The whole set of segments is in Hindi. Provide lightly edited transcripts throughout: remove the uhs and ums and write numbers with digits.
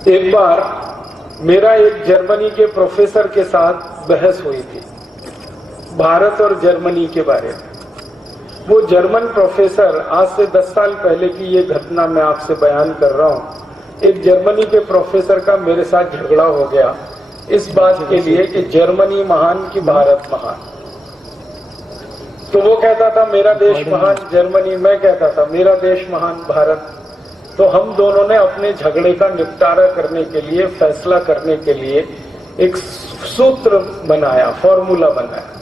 एक बार मेरा एक जर्मनी के प्रोफेसर के साथ बहस हुई थी भारत और जर्मनी के बारे में। वो जर्मन प्रोफेसर, आज से 10 साल पहले की ये घटना मैं आपसे बयान कर रहा हूँ। एक जर्मनी के प्रोफेसर का मेरे साथ झगड़ा हो गया इस बात के लिए कि जर्मनी महान कि भारत महान। तो वो कहता था मेरा देश महान जर्मनी, मैं कहता था मेरा देश महान भारत। तो हम दोनों ने अपने झगड़े का निपटारा करने के लिए, फैसला करने के लिए एक सूत्र बनाया, फॉर्मूला बनाया।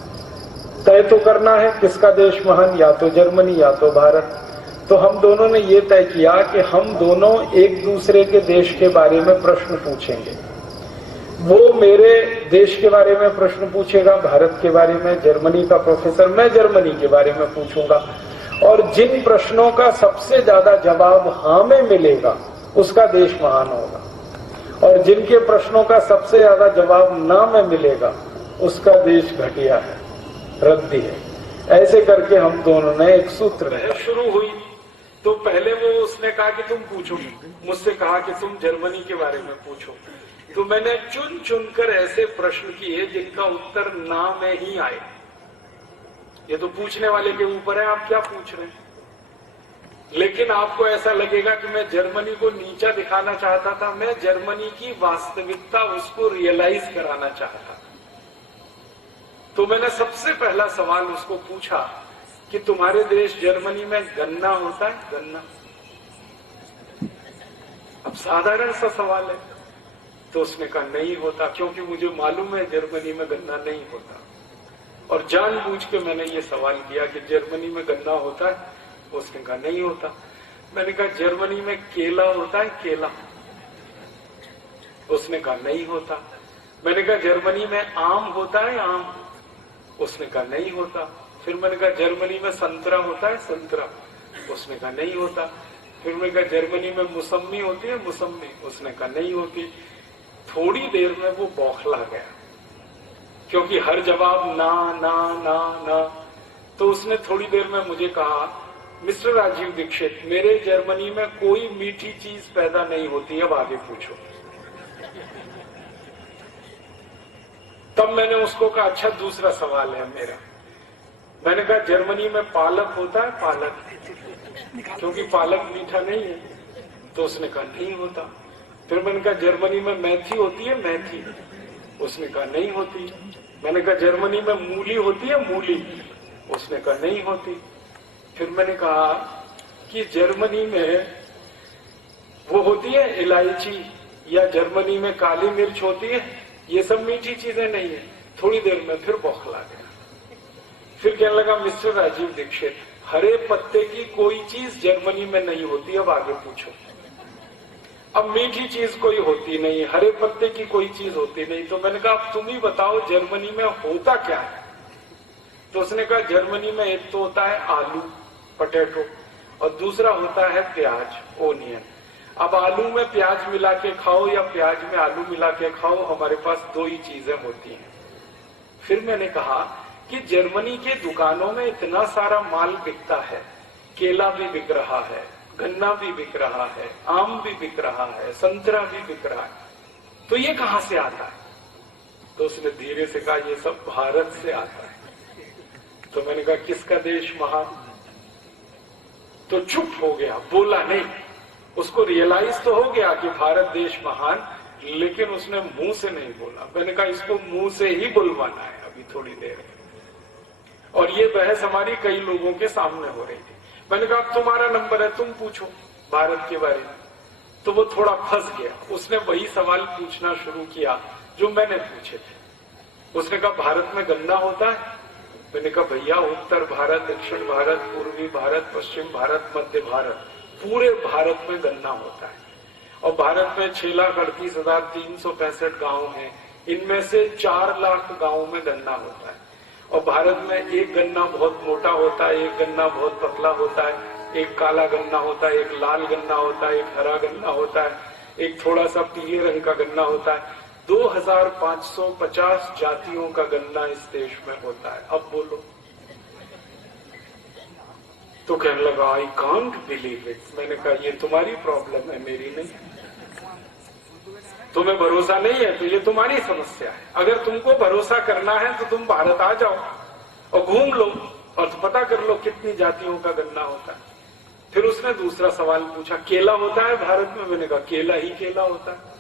तय तो करना है किसका देश महान, या तो जर्मनी या तो भारत। तो हम दोनों ने ये तय किया कि हम दोनों एक दूसरे के देश के बारे में प्रश्न पूछेंगे। वो मेरे देश के बारे में प्रश्न पूछेगा, भारत के बारे में, जर्मनी का प्रोफेसर, मैं जर्मनी के बारे में पूछूंगा। और जिन प्रश्नों का सबसे ज्यादा जवाब हाँ में मिलेगा उसका देश महान होगा, और जिनके प्रश्नों का सबसे ज्यादा जवाब ना में मिलेगा उसका देश घटिया है, रद्दी है। ऐसे करके हम दोनों ने एक सूत्र शुरू हुई। तो पहले वो उसने कहा कि तुम पूछो, मुझसे कहा कि तुम जर्मनी के बारे में पूछो। तो मैंने चुन चुनकर ऐसे प्रश्न किए जिनका उत्तर ना में ही आए। ये तो पूछने वाले के ऊपर है, आप क्या पूछ रहे हैं। लेकिन आपको ऐसा लगेगा कि मैं जर्मनी को नीचा दिखाना चाहता था। मैं जर्मनी की वास्तविकता उसको रियलाइज कराना चाहता था। तो मैंने सबसे पहला सवाल उसको पूछा कि तुम्हारे देश जर्मनी में गन्ना होता है? गन्ना। अब साधारण सा सवाल है। तो उसने कहा नहीं होता, क्योंकि मुझे मालूम है जर्मनी में गन्ना नहीं होता। और जानबूझ के मैंने ये सवाल किया कि जर्मनी में गन्ना होता है? उसने कहा नहीं होता। मैंने कहा जर्मनी में केला होता है? केला। उसने कहा नहीं होता। मैंने कहा जर्मनी में आम होता है? आम। उसने कहा नहीं होता। फिर मैंने कहा जर्मनी में संतरा होता है? संतरा। उसने कहा नहीं होता। फिर मैंने कहा जर्मनी में मौसम्मी होती है? मौसम्मी। उसने कहा नहीं होती। थोड़ी देर में वो बौखला गया, क्योंकि हर जवाब ना ना ना ना। तो उसने थोड़ी देर में मुझे कहा, मिस्टर राजीव दीक्षित, मेरे जर्मनी में कोई मीठी चीज पैदा नहीं होती, अब आगे पूछो। तब मैंने उसको कहा अच्छा दूसरा सवाल है मेरा। मैंने कहा जर्मनी में पालक होता है? पालक। क्योंकि पालक मीठा नहीं है। तो उसने कहा नहीं होता। फिर मैंने कहा जर्मनी में मेथी होती है? मेथी। उसने कहा नहीं होती। मैंने कहा जर्मनी में मूली होती है? मूली। उसने कहा नहीं होती। फिर मैंने कहा कि जर्मनी में वो होती है इलायची, या जर्मनी में काली मिर्च होती है? ये सब मीठी चीजें नहीं है। थोड़ी देर में फिर बौखला गया। फिर कहने लगा मिस्टर राजीव दीक्षित, हरे पत्ते की कोई चीज जर्मनी में नहीं होती, अब आगे पूछो। अब मीठी चीज कोई होती नहीं, हरे पत्ते की कोई चीज होती नहीं। तो मैंने कहा अब तुम ही बताओ जर्मनी में होता क्या है। तो उसने कहा जर्मनी में एक तो होता है आलू, पोटैटो, और दूसरा होता है प्याज, ओनियन। अब आलू में प्याज मिला के खाओ या प्याज में आलू मिला के खाओ, हमारे पास दो ही चीजें होती हैं। फिर मैंने कहा कि जर्मनी के दुकानों में इतना सारा माल बिकता है, केला भी बिक रहा है, गन्ना भी बिक रहा है, आम भी बिक रहा है, संतरा भी बिक रहा है, तो ये कहां से आता है? तो उसने धीरे से कहा ये सब भारत से आता है। तो मैंने कहा किसका देश महान? तो चुप हो गया, बोला नहीं। उसको रियलाइज तो हो गया कि भारत देश महान, लेकिन उसने मुंह से नहीं बोला। मैंने कहा इसको मुंह से ही बुलवाना है अभी थोड़ी देर में। और ये बहस हमारी कई लोगों के सामने हो रही थी। मैंने कहा तुम्हारा नंबर है, तुम पूछो भारत के बारे में। तो वो थोड़ा फंस गया। उसने वही सवाल पूछना शुरू किया जो मैंने पूछे थे। उसने कहा भारत में गन्ना होता है? मैंने कहा भैया उत्तर भारत, दक्षिण भारत, पूर्वी भारत, पश्चिम भारत, मध्य भारत, पूरे भारत में गन्ना होता है। और भारत में 6,38,365 गांव हैं। इनमें से 4 लाख गांवों में गन्ना होता है। और भारत में एक गन्ना बहुत मोटा होता है, एक गन्ना बहुत पतला होता है, एक काला गन्ना होता है, एक लाल गन्ना होता है, एक हरा गन्ना होता है, एक थोड़ा सा पीले रंग का गन्ना होता है। 2550 जातियों का गन्ना इस देश में होता है। अब बोलो। तो कहने लगा आई कांट बिलीव इट। मैंने कहा ये तुम्हारी प्रॉब्लम है, मेरी नहीं। तुम्हें भरोसा नहीं है तो ये तुम्हारी समस्या है। अगर तुमको भरोसा करना है तो तुम भारत आ जाओ और घूम लो और तो पता कर लो कितनी जातियों का गन्ना होता है। फिर उसने दूसरा सवाल पूछा, केला होता है भारत में? मैंने कहा केला ही केला होता है।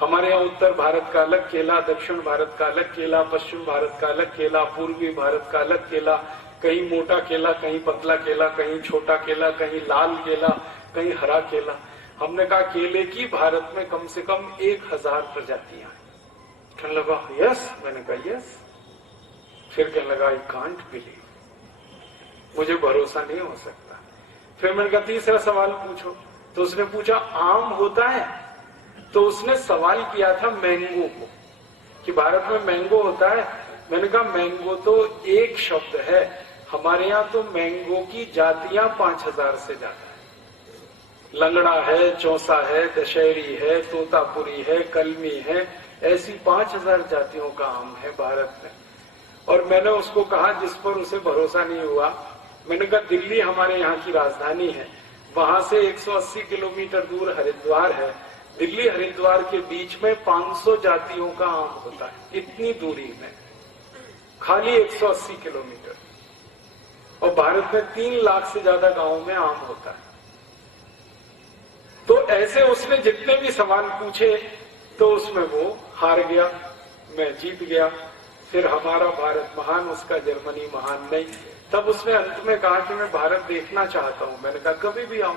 हमारे यहाँ उत्तर भारत का अलग केला, दक्षिण भारत का अलग केला, पश्चिम भारत का अलग केला, पूर्वी भारत का अलग केला, कहीं मोटा केला, कहीं पतला केला, कहीं छोटा केला, कहीं लाल केला, कहीं हरा केला। हमने कहा केले की भारत में कम से कम 1000 प्रजातियां हैं। कहने लगा यस। मैंने कहा यस। फिर कहने लगा आई कांट बिलीव, मुझे भरोसा नहीं हो सकता। फिर मैंने कहा तीसरा सवाल पूछो। तो उसने पूछा आम होता है? तो उसने सवाल किया था मैंगो को कि भारत में मैंगो होता है। मैंने कहा मैंगो तो एक शब्द है, हमारे यहाँ तो मैंगो की जातियां 5000 से ज्यादा है। लंगड़ा है, चौसा है, दशहरी है, तोतापुरी है, कलमी है, ऐसी 5000 जातियों का आम है भारत में। और मैंने उसको कहा, जिस पर उसे भरोसा नहीं हुआ, मैंने कहा दिल्ली हमारे यहाँ की राजधानी है, वहां से 180 किलोमीटर दूर हरिद्वार है। दिल्ली हरिद्वार के बीच में 500 जातियों का आम होता है, इतनी दूरी में, खाली 180 किलोमीटर। और भारत में 3 लाख से ज्यादा गांवों में आम होता है। तो ऐसे उसने जितने भी सवाल पूछे तो उसमें वो हार गया, मैं जीत गया। फिर हमारा भारत महान, उसका जर्मनी महान नहीं। तब उसने अंत में कहा कि मैं भारत देखना चाहता हूं। मैंने कहा कभी भी आओ,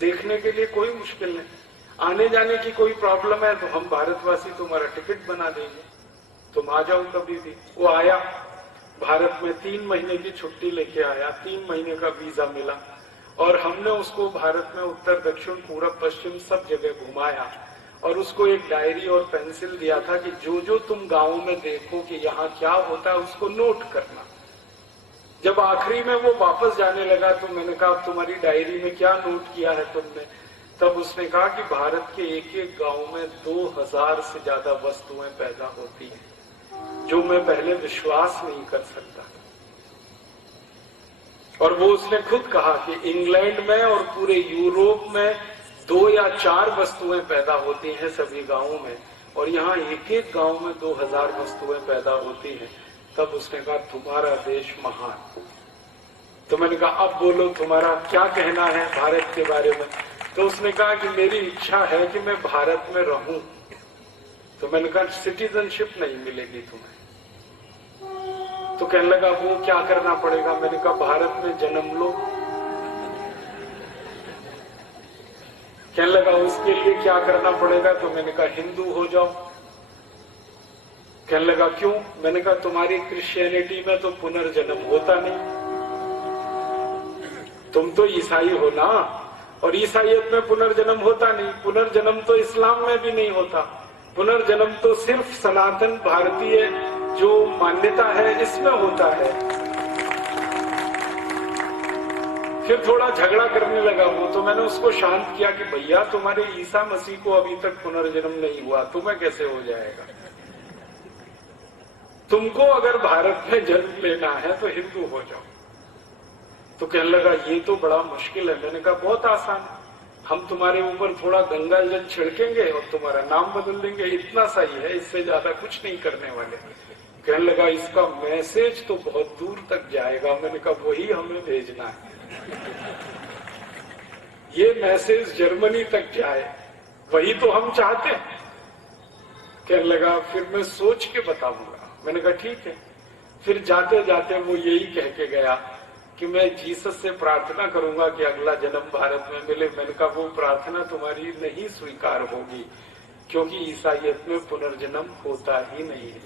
देखने के लिए कोई मुश्किल नहीं। आने जाने की कोई प्रॉब्लम है तो हम भारतवासी तुम्हारा टिकट बना देंगे, तुम आ जाओ कभी भी। वो आया, भारत में 3 महीने की छुट्टी लेके आया, 3 महीने का वीजा मिला और हमने उसको भारत में उत्तर दक्षिण पूरब पश्चिम सब जगह घुमाया और उसको एक डायरी और पेंसिल दिया था कि जो जो तुम गाँव में देखो कि यहाँ क्या होता है उसको नोट करना। जब आखिरी में वो वापस जाने लगा तो मैंने कहा तुम्हारी डायरी में क्या नोट किया है तुमने? तब उसने कहा कि भारत के एक एक गांव में 2000 से ज्यादा वस्तुएं पैदा होती हैं, जो मैं पहले विश्वास नहीं कर सकता। और वो उसने खुद कहा कि इंग्लैंड में और पूरे यूरोप में 2 या 4 वस्तुएं पैदा होती हैं सभी गांवों में, और यहाँ एक एक गांव में 2000 वस्तुएं पैदा होती हैं। तब उसने कहा तुम्हारा देश महान। तो मैंने कहा अब बोलो तुम्हारा क्या कहना है भारत के बारे में? तो उसने कहा कि मेरी इच्छा है कि मैं भारत में रहूं। तो मैंने कहा सिटीजनशिप नहीं मिलेगी तुम्हें। तो कहने लगा वो क्या करना पड़ेगा? मैंने कहा भारत में जन्म लो। कहने लगा उसके लिए क्या करना पड़ेगा? तो मैंने कहा हिंदू हो जाओ। कहने लगा क्यों? मैंने कहा तुम्हारी क्रिश्चियनिटी में तो पुनर्जन्म होता नहीं, तुम तो ईसाई हो ना, और ईसाइयत में पुनर्जन्म होता नहीं। पुनर्जन्म तो इस्लाम में भी नहीं होता। पुनर्जन्म तो सिर्फ सनातन भारतीय जो मान्यता है इसमें होता है। फिर थोड़ा झगड़ा करने लगा वो, तो मैंने उसको शांत किया कि भैया तुम्हारे ईसा मसीह को अभी तक पुनर्जन्म नहीं हुआ, तुम्हें कैसे हो जाएगा? तुमको अगर भारत में जन्म लेना है तो हिंदू हो जाओ। तो कहने लगा ये तो बड़ा मुश्किल है। मैंने कहा बहुत आसान है, हम तुम्हारे ऊपर थोड़ा गंगा जल छिड़केंगे और तुम्हारा नाम बदल देंगे, इतना सही है, इससे ज्यादा कुछ नहीं करने वाले। कहने लगा इसका मैसेज तो बहुत दूर तक जाएगा। मैंने कहा वही हमें भेजना है, ये मैसेज जर्मनी तक जाए, वही तो हम चाहते हैं। कहने लगा फिर मैं सोच के बताऊंगा। मैंने कहा ठीक है। फिर जाते जाते वो यही कह के गया कि मैं जीसस से प्रार्थना करूंगा कि अगला जन्म भारत में मिले। मैंने कहा वो प्रार्थना तुम्हारी नहीं स्वीकार होगी, क्योंकि ईसाइयत में पुनर्जन्म होता ही नहीं है।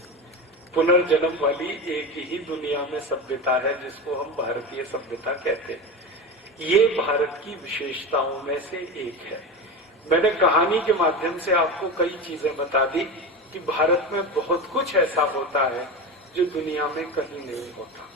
पुनर्जन्म वाली एक ही दुनिया में सभ्यता है जिसको हम भारतीय सभ्यता कहते हैं। ये भारत की विशेषताओं में से एक है। मैंने कहानी के माध्यम से आपको कई चीजें बता दी कि भारत में बहुत कुछ ऐसा होता है जो दुनिया में कहीं नहीं होता।